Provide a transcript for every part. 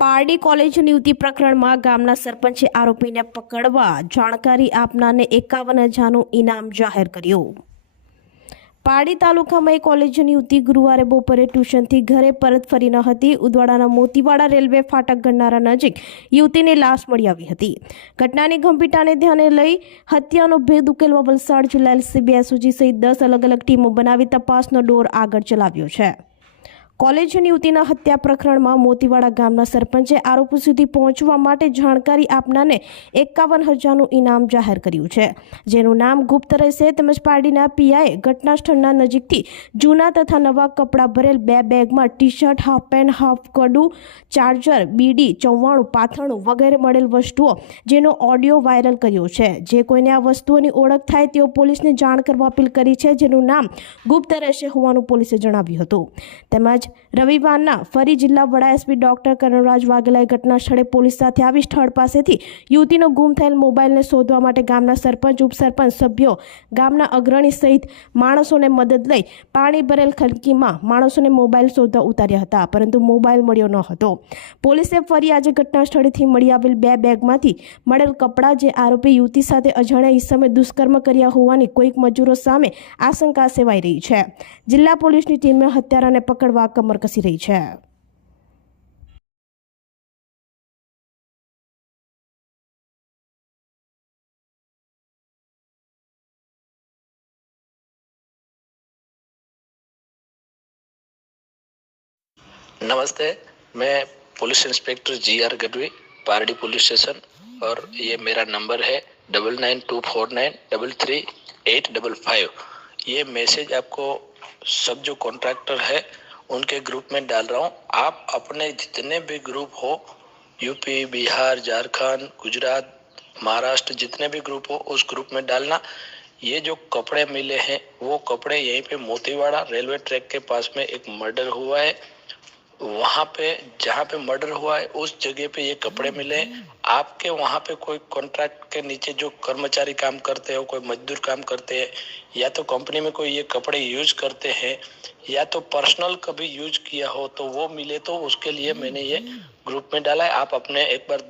Pardi college યુવતી પ્રકરણમાં ગામના સરપંચે આરોપીને પકડવા જાણકારી આપનારને 51,000નું ઇનામ જાહેર કર્યું। પારડી તાલુકામાં એક કોલેજ યુવતી ગુરુવારે બપોરે ટ્યુશનથી ઘરે પરત ફરી ન હતી। ઉદવાડાના મોતીવાડા રેલવે ફાટક ગણનારા નજીક યુવતીની લાશ મળી આવી હતી। ઘટનાની ગંભીરતાને ધ્યાને લઈ હત્યાનો ભેદ ઉકેલવા વલસાડ જિલ્લા એલસીબી એસઓજી સહિત 10 અલગ અલગ ટીમો બનાવી તપાસનો દોર આગળ ચલાવ્યો છે। કોલેજ યુવતીના હત્યા પ્રકરણમાં મોતીવાડા ગામના સરપંચે આરોપી સુધી પહોંચવા માટે જાણકારી આપનારને 51,000નું ઇનામ જાહેર કર્યું છે, જેનું નામ ગુપ્ત રહેશે। તેમજ પારડીના પીઆઈએ ઘટના સ્થળના નજીકથી જૂના તથા નવા કપડાં ભરેલ 2 બેગમાં ટી-શર્ટ, હાફ પેન્ટ, હાફ કડું, ચાર્જર, બીડી, 94, પાથરણું વગેરે મળેલ વસ્તુઓ જેનો ઓડિયો વાયરલ કર્યો છે। જે કોઈને આ વસ્તુઓની ઓળખ થાય તેઓ પોલીસને જાણ કરવા અપીલ કરી છે, જેનું નામ ગુપ્ત રહેશે હોવાનું પોલીસે જણાવ્યું હતું। તેમજ રવિવારના ફરી જિલ્લા વડા એસપી ડોક્ટર કનરાજ વાઘેલાએ ઘટના સ્થળે પોલીસ સાથે આવી સ્થળ પાસેથી યુવતીનો ગુમ થયેલ મોબાઈલને શોધવા માટે ગામના સરપંચ, ઉપસરપંચ, સભ્યો, ગામના અગ્રણી સહિત માણસોને મદદ લઈ પાણી ભરેલ ખડકીમાં માણસોને મોબાઈલ શોધવા ઉતાર્યા હતા, પરંતુ મોબાઈલ મળ્યો ન હતો। પોલીસે ફરી આજે ઘટના સ્થળેથી મળી આવેલ 2 બેગમાંથી મળેલ કપડાં, જે આરોપી યુવતી સાથે અજાણ્યા ઈસમે દુષ્કર્મ કર્યા હોવાની કોઈક મજૂરો સામે આશંકા સેવાઈ રહી છે। જિલ્લા પોલીસની ટીમે હત્યારાને પકડવા કમર કસી રહી છે। नमस्ते, मैं police inspector G.R.. Gadhvi, Pardi police station, और ये मेरा नंबर है 9924933855। ये मैसेज आपको सब जो कॉन्ट्रैक्टर है उनके ग्रुप में डाल रहा हूँ। आप अपने जितने भी ग्रुप हो, यूपी, बिहार, झारखंड, गुजरात, महाराष्ट्र, जितने भी ग्रुप हो उस ग्रुप में डालना। ये जो कपड़े मिले हैं वो कपड़े यहीं पे मोतीवाड़ा रेलवे ट्रैक के पास में एक मर्डर हुआ है, वहां पे जहाँ पे मर्डर हुआ है उस जगह पे ये कपड़े मिले। आपके वहां पे कोई कॉन्ट्रैक्ट के नीचे जो कर्मचारी काम करते हो, कोई मजदूर काम करते हैं, या तो कंपनी में कोई ये कपड़े यूज करते हैं, या तो पर्सनल कभी यूज किया हो तो वो मिले, तो उसके लिए मैंने ये ग्रुप में डाला है। आप अपने एक बार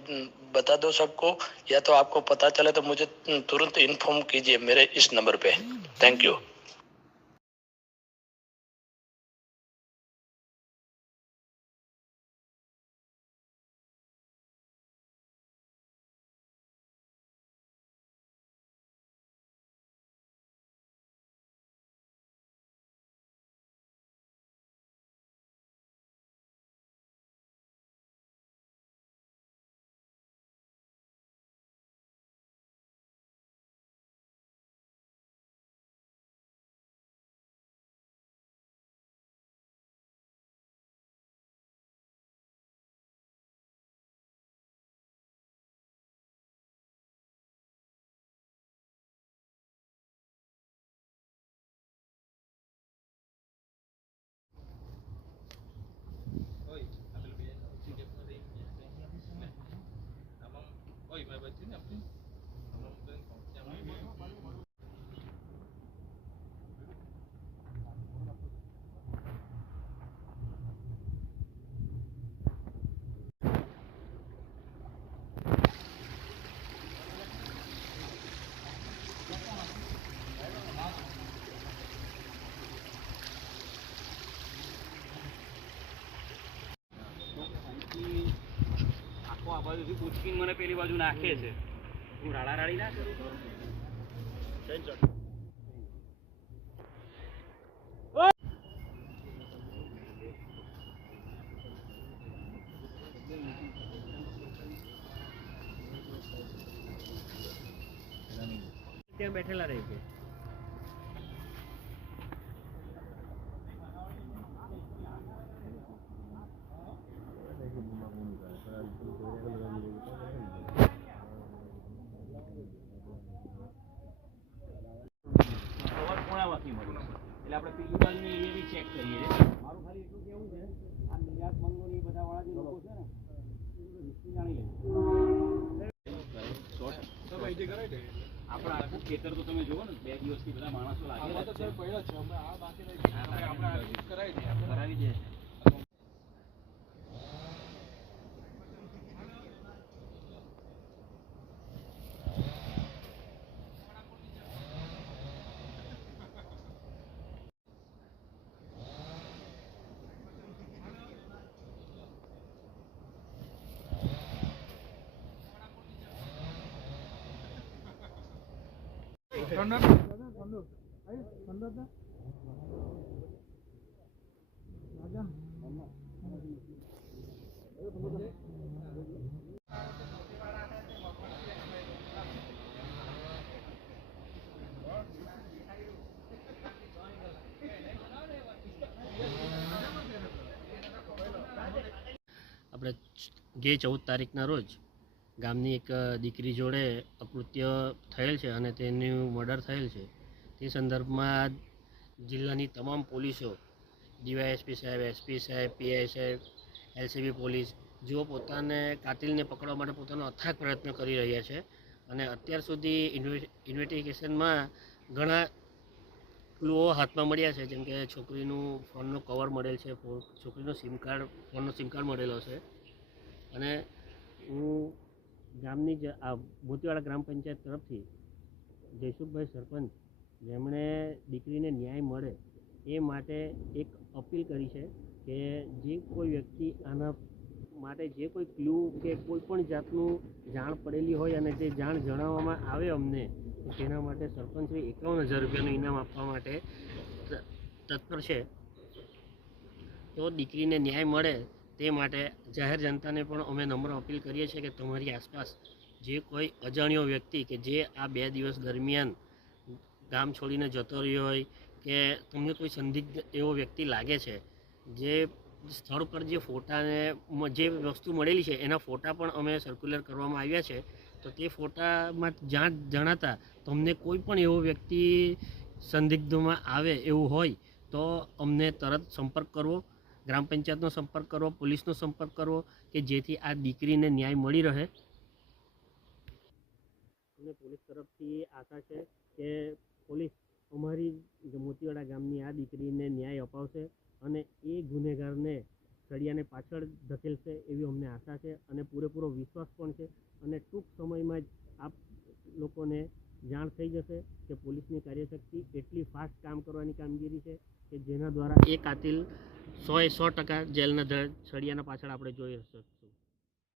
बता दो सबको, या तो आपको पता चले तो मुझे तुरंत इन्फॉर्म कीजिए मेरे इस नंबर पे। Thank you. આ બાજુથી પૂછકીને મને પેલી બાજુ નાખે છે, હું રાડારાડી ના કરું। ત્યાં બેઠેલા રહી છે। એટલે આપણે પેલી બાજુની એ બી ચેક કરીએ છીએ। મારું ખાલી એટલું કેવું છે, આ નિરાશ મંગોની બધા વાળા જે લોકો છે ને એ હિસ્ટ્રી જાણી લે। આપણા આખું ખેતર તો તમે જુઓ ને, 2 દિવસથી બધા માણસો લાગેલા છે। કરાવી દે। આપણે જે 14 તારીખના રોજ ગામની એક દીકરી જોડે અકૃત્ય થયેલ છે અને તેનું મર્ડર થયેલ છે. તે સંદર્ભમાં જિલ્લાની તમામ પોલીસો, ડીવાયએસપી સાહેબ, એસપી સાહેબ, પીઆઈ સાહેબ, એલસીબી પોલીસ જેઓ પોતાને કાતિલને પકડવા માટે પોતાનો અથાગ પ્રયત્ન કરી રહ્યા છે. અને અત્યાર સુધી ઇન્વેસ્ટિગેશનમાં ઘણા ક્લુઓ હાથમાં મળ્યા છે, જેમ કે છોકરીનું ફોનનો કવર મળેલ છે, છોકરીનો ફોનનો સિમ કાર્ડ મળેલો છે. અને હું ગામની જ આ મોતીવાડા ગ્રામ પંચાયત તરફથી જયસુખભાઈ સરપંચ, જેમણે દીકરીને ન્યાય મળે એ માટે એક અપીલ કરી છે કે જે કોઈ વ્યક્તિ આના માટે જે કોઈ ક્લુ કે કોઈ પણ જાતનું જાણ પડેલી હોય અને તે જાણ જણાવવામાં આવે અમને, તો તેના માટે સરપંચશ્રી 51,000 રૂપિયાનું ઇનામ આપવા માટે તત્પર છે. તો દીકરીને ન્યાય મળે તે માટે જાહેર જનતાને પણ અમે નમ્ર અપીલ કરીએ છીએ કે તમારી આસપાસ જે કોઈ અજાણ્યો વ્યક્તિ કે જે આ 2 દિવસ દરમિયાન ગામ છોડીને જતો રહ્યો હોય કે તમને કોઈ સંદિગ્ધ એવો વ્યક્તિ લાગે છે, જે સ્થળ પર જે ફોટાને જે વસ્તુ મળેલી છે એના ફોટા પણ અમે સર્ક્યુલર કરવામાં આવ્યા છે. તો તે ફોટામાં જણાતા તમને કોઈ પણ એવો વ્યક્તિ સંદિગ્ધમાં આવે એવું હોય તો અમને તરત સંપર્ક કરવો, ગ્રામ પંચાયતનો સંપર્ક કરવો, પોલીસનો સંપર્ક કરવો, કે જેથી આ દીકરીને ન્યાય મળી રહે. અમને પોલીસ તરફથી આશા છે કે પોલીસ અમારી મોતીવાડા ગામની આ દીકરીને ન્યાય અપાવશે અને એ ગુનેગારને સળિયાને પાછળ ધકેલશે એવી અમને આશા છે અને પૂરેપૂરો વિશ્વાસ પણ છે. અને ટૂંક સમયમાં જ આપ લોકોને જાણ થઈ જશે કે પોલીસની કાર્યશક્તિ એટલી ફાસ્ટ કામ કરવાની કામગીરી છે કે જેના દ્વારા એ કાતિલ 100% જેલના સળિયાના પાછળ આપણે જોઈ શકીએ.